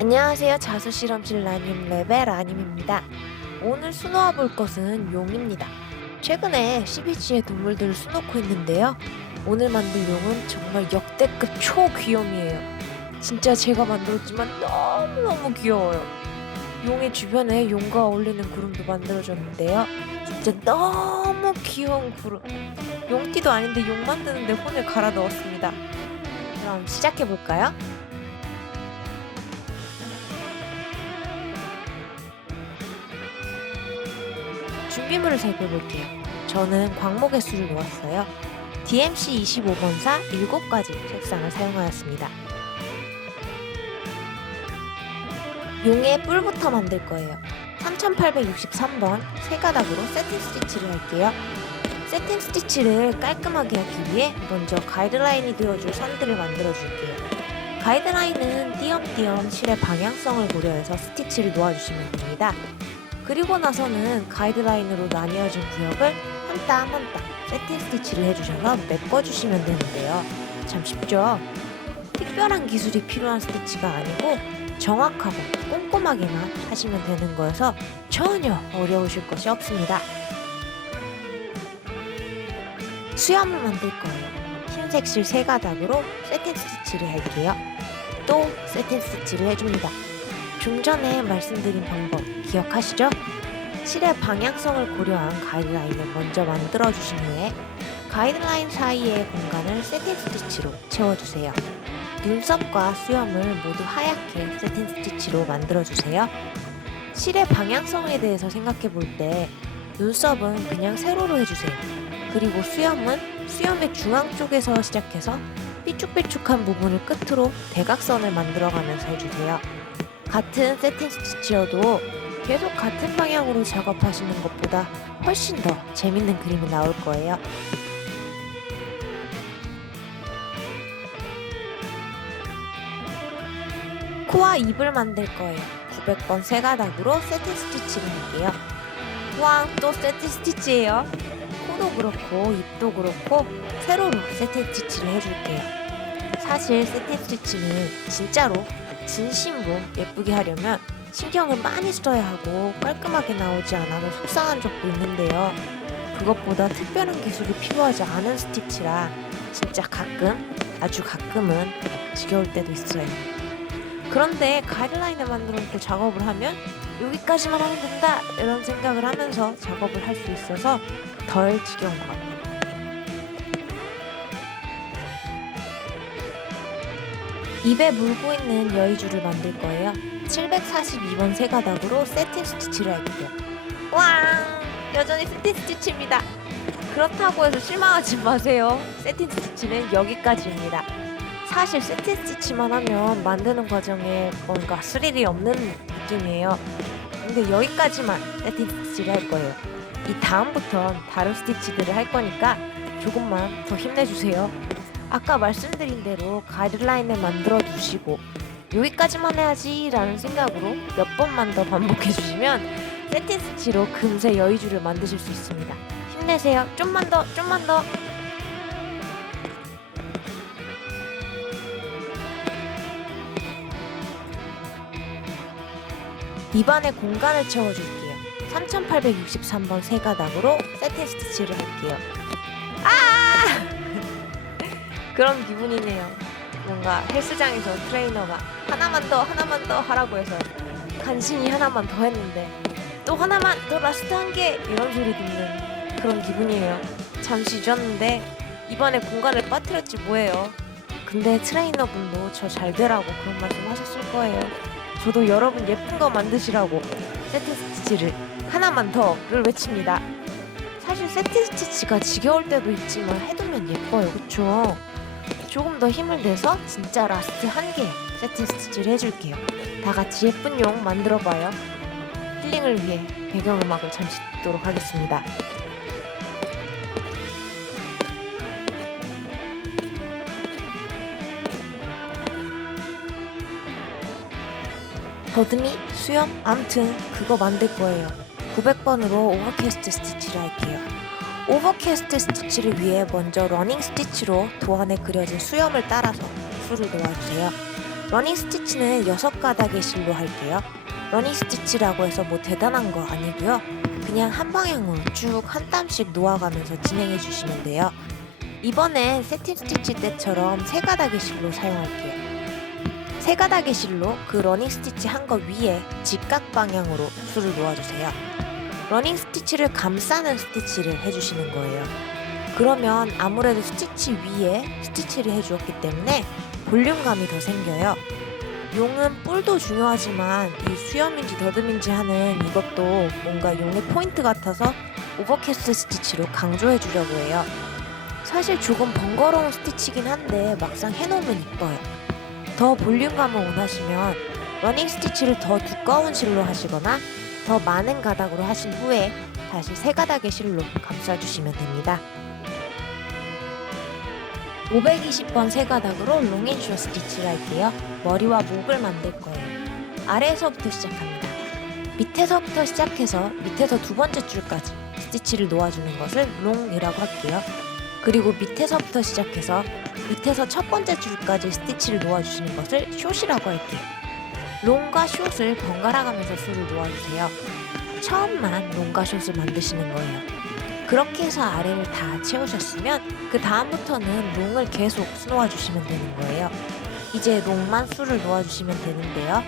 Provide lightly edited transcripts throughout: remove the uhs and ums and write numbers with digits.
안녕하세요. 자수실험실 라님랩의 라님입니다. 오늘 수놓아 볼 것은 용입니다. 최근에 CBG에 동물들을 수놓고 있는데요. 오늘 만들 용은 정말 역대급 초귀염이에요. 진짜 제가 만들었지만 너무너무 귀여워요. 용의 주변에 용과 어울리는 구름도 만들어줬는데요. 진짜 너무 귀여운 구름. 용띠도 아닌데 용 만드는데 혼을 갈아 넣었습니다. 그럼 시작해볼까요? 준비물을 살펴볼게요. 저는 광목 개수를 놓았어요. DMC 25번사 7가지 색상을 사용하였습니다. 용의 뿔부터 만들 거예요. 3863번 세 가닥으로 세팅 스티치를 할게요. 세팅 스티치를 깔끔하게 하기 위해 먼저 가이드라인이 되어줄 선들을 만들어 줄게요. 가이드라인은 띄엄띄엄 실의 방향성을 고려해서 스티치를 놓아주시면 됩니다. 그리고 나서는 가이드라인으로 나뉘어진 구역을 한 땀 한 땀 세팅 스티치를 해주셔서 메꿔주시면 되는데요. 참 쉽죠? 특별한 기술이 필요한 스티치가 아니고 정확하고 꼼꼼하게만 하시면 되는 거여서 전혀 어려우실 것이 없습니다. 수염을 만들 거예요. 흰색 실 3가닥으로 세팅 스티치를 할게요. 또 세팅 스티치를 해줍니다. 좀 전에 말씀드린 방법 기억하시죠? 실의 방향성을 고려한 가이드라인을 먼저 만들어주신 후에 가이드라인 사이의 공간을 세팅 스티치로 채워주세요. 눈썹과 수염을 모두 하얗게 세팅 스티치로 만들어주세요. 실의 방향성에 대해서 생각해 볼 때 눈썹은 그냥 세로로 해주세요. 그리고 수염은 수염의 중앙 쪽에서 시작해서 삐쭉삐쭉한 부분을 끝으로 대각선을 만들어가면서 해주세요. 같은 세팅 스티치여도 계속 같은 방향으로 작업하시는 것보다 훨씬 더 재밌는 그림이 나올 거예요. 코와 입을 만들 거예요. 900번 세 가닥으로 세팅 스티치를 할게요. 와, 또 세팅 스티치예요. 코도 그렇고 입도 그렇고 세로로 세팅 스티치를 해줄게요. 사실 세팅 스티치는 진짜로 진심으로 예쁘게 하려면 신경을 많이 써야 하고 깔끔하게 나오지 않아서 속상한 적도 있는데요. 그것보다 특별한 기술이 필요하지 않은 스티치라 진짜 가끔, 아주 가끔은 지겨울 때도 있어요. 그런데 가이드라인을 만들어 놓고 작업을 하면 여기까지만 하면 된다 이런 생각을 하면서 작업을 할 수 있어서 덜 지겨운 것 같아요. 입에 물고 있는 여의주를 만들 거예요. 742번 세 가닥으로 세팅 스티치를 할게요. 와, 여전히 세팅 스티치입니다. 그렇다고 해서 실망하지 마세요. 세팅 스티치는 여기까지입니다. 사실 세팅 스티치만 하면 만드는 과정에 뭔가 스릴이 없는 느낌이에요. 근데 여기까지만 세팅 스티치를 할 거예요. 이 다음부턴 다른 스티치들을 할 거니까 조금만 더 힘내주세요. 아까 말씀드린 대로 가이드라인을 만들어 두시고 여기까지만 해야지 라는 생각으로 몇 번만 더 반복해 주시면 세팅 스티치로 금세 여의주를 만드실 수 있습니다. 힘내세요. 좀만 더, 좀만 더. 입안에 공간을 채워줄게요. 3863번 세 가닥으로 세팅 스티치를 할게요. 그런 기분이네요. 뭔가 헬스장에서 트레이너가 하나만 더 하라고 해서 간신히 하나만 더 했는데 또 하나만 더 라스트 한 개 이런 소리 듣는 그런 기분이에요. 잠시 잊었는데 입안에 공간을 빠뜨렸지 뭐예요. 근데 트레이너분도 저 잘 되라고 그런 말씀 하셨을 거예요. 저도 여러분 예쁜 거 만드시라고 세팅 스티치를 하나만 더를 외칩니다. 사실 세팅 스티치가 지겨울 때도 있지만 해두면 예뻐요. 그쵸? 조금 더 힘을 내서 진짜 라스트 한 개 세팅 스티치를 해줄게요. 다 같이 예쁜 용 만들어봐요. 힐링을 위해 배경음악을 잠시 듣도록 하겠습니다. 더듬이, 수염, 암튼 그거 만들 거예요. 900번으로 오버캐스트 스티치를 할게요. 오버캐스트 스티치를 위해 먼저 러닝 스티치로 도안에 그려진 수염을 따라서 수를 놓아주세요. 러닝 스티치는 6가닥의 실로 할게요. 러닝 스티치라고 해서 뭐 대단한 거 아니고요. 그냥 한 방향으로 쭉 한 땀씩 놓아가면서 진행해 주시면 돼요. 이번엔 세팅 스티치 때처럼 3가닥의 실로 사용할게요. 3가닥의 실로 그 러닝 스티치 한 거 위에 직각 방향으로 줄을 놓아주세요. 러닝 스티치를 감싸는 스티치를 해주시는 거예요. 그러면 아무래도 스티치 위에 스티치를 해주었기 때문에 볼륨감이 더 생겨요. 용은 뿔도 중요하지만 이 수염인지 더듬인지 하는 이것도 뭔가 용의 포인트 같아서 오버캐스트 스티치로 강조해 주려고 해요. 사실 조금 번거로운 스티치긴 한데 막상 해놓으면 이뻐요. 더 볼륨감을 원하시면 러닝 스티치를 더 두꺼운 실로 하시거나 더 많은 가닥으로 하신 후에 다시 3가닥의 실로 감싸주시면 됩니다. 520번 3가닥으로 롱앤쇼 스티치를 할게요. 머리와 목을 만들 거예요. 아래에서부터 시작합니다. 밑에서부터 시작해서 밑에서 2번째 줄까지 스티치를 놓아주는 것을 롱이라고 할게요. 그리고 밑에서부터 시작해서 밑에서 첫 번째 줄까지 스티치를 놓아주시는 것을 숏이라고 할게요. 롱과 숏을 번갈아 가면서 줄을 놓아주세요. 처음만 롱과 숏을 만드시는 거예요. 그렇게 해서 아래를 다 채우셨으면 그 다음부터는 롱을 계속 놓아주시면 되는 거예요. 이제 롱만 술을 놓아주시면 되는데요.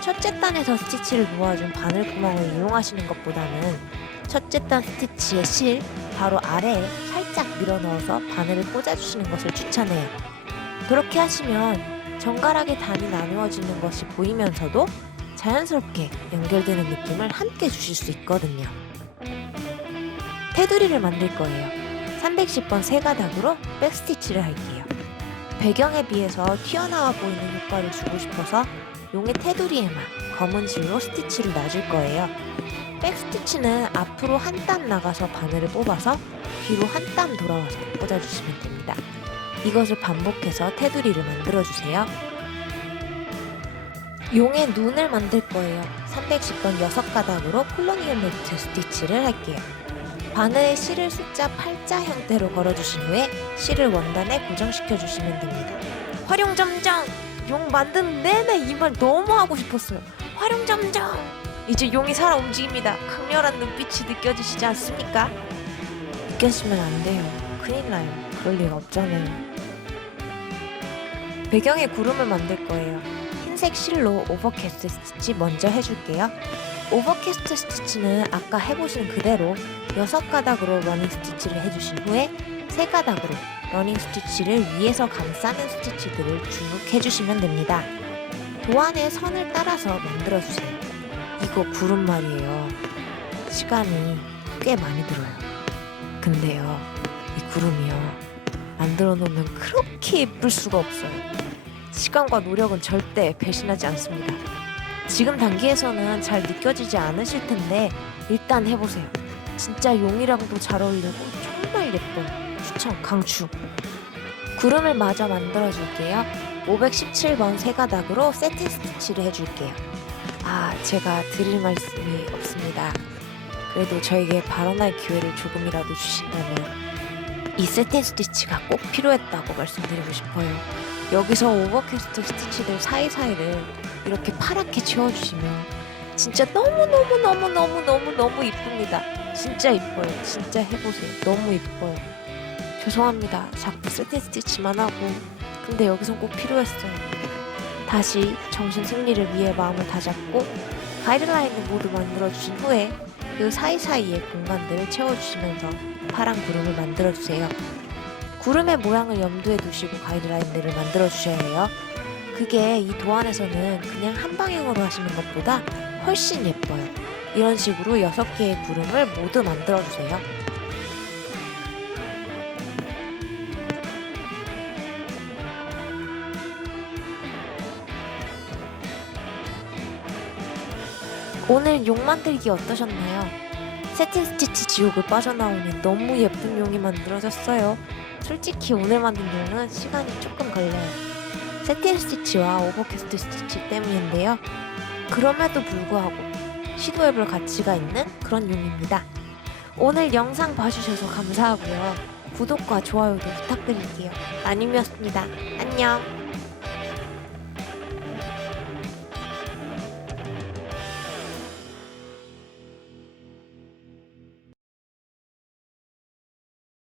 첫째 단에서 스티치를 놓아준 바늘 구멍을 이용하시는 것보다는 첫째 단 스티치의 실 바로 아래에 살짝 밀어 넣어서 바늘을 꽂아주시는 것을 추천해요. 그렇게 하시면 정갈하게 단이 나누어지는 것이 보이면서도 자연스럽게 연결되는 느낌을 함께 주실 수 있거든요. 테두리를 만들 거예요. 310번 3가닥으로 백스티치를 할게요. 배경에 비해서 튀어나와 보이는 효과를 주고 싶어서 용의 테두리에만 검은 실로 스티치를 놔줄 거예요. 백스티치는 앞으로 한 땀 나가서 바늘을 뽑아서 뒤로 한 땀 돌아와서 꽂아주시면 됩니다. 이것을 반복해서 테두리를 만들어주세요. 용의 눈을 만들 거예요. 310번 6가닥으로 콜로니얼 노트 스티치를 할게요. 바늘에 실을 숫자 8자 형태로 걸어주신 후에 실을 원단에 고정시켜 주시면 됩니다. 활용점정! 용 만드는 내내 이 말 너무 하고 싶었어요. 활용점정! 이제 용이 살아 움직입니다. 강렬한 눈빛이 느껴지시지 않습니까? 느껴지면 안 돼요. 큰일 나요. 그럴 리가 없잖아요. 배경에 구름을 만들 거예요. 흰색 실로 오버캐스트 스티치 먼저 해줄게요. 오버캐스트 스티치는 아까 해보신 그대로 6가닥으로 러닝 스티치를 해주신 후에 3가닥으로 러닝 스티치를 위에서 감싸는 스티치들을 쭉 해주시면 됩니다. 도안의 선을 따라서 만들어주세요. 이거 구름 말이에요. 시간이 꽤 많이 들어요. 근데요, 이 구름이요, 만들어 놓으면 그렇게 예쁠 수가 없어요. 시간과 노력은 절대 배신하지 않습니다. 지금 단계에서는 잘 느껴지지 않으실 텐데 일단 해보세요. 진짜 용이랑도 잘 어울리고 정말 예뻐요. 추천 강추. 구름을 마저 만들어 줄게요. 517번 3가닥으로 세팅 스티치를 해줄게요. 제가 드릴 말씀이 없습니다. 그래도 저에게 발언할 기회를 조금이라도 주신다면 이 세팅 스티치가 꼭 필요했다고 말씀드리고 싶어요. 여기서 오버캐스트 스티치들 사이사이를 이렇게 파랗게 채워주시면 진짜 너무 이쁩니다. 진짜 이뻐요. 진짜 해보세요. 너무 이뻐요. 죄송합니다. 자꾸 세팅 스티치만 하고. 근데 여기선 꼭 필요했어요. 다시 정신 승리를 위해 마음을 다잡고 가이드라인을 모두 만들어주신 후에 그 사이사이의 공간들을 채워주시면서 파란 구름을 만들어주세요. 구름의 모양을 염두에 두시고 가이드라인들을 만들어주셔야 해요. 그게 이 도안에서는 그냥 한 방향으로 하시는 것보다 훨씬 예뻐요. 이런 식으로 6개의 구름을 모두 만들어주세요. 오늘 용 만들기 어떠셨나요? 세팅 스티치 지옥을 빠져나오니 너무 예쁜 용이 만들어졌어요. 솔직히 오늘 만든 용은 시간이 조금 걸려요. 세팅 스티치와 오버캐스트 스티치 때문인데요. 그럼에도 불구하고 시도해볼 가치가 있는 그런 용입니다. 오늘 영상 봐주셔서 감사하고요. 구독과 좋아요도 부탁드릴게요. 나님이었습니다. 안녕.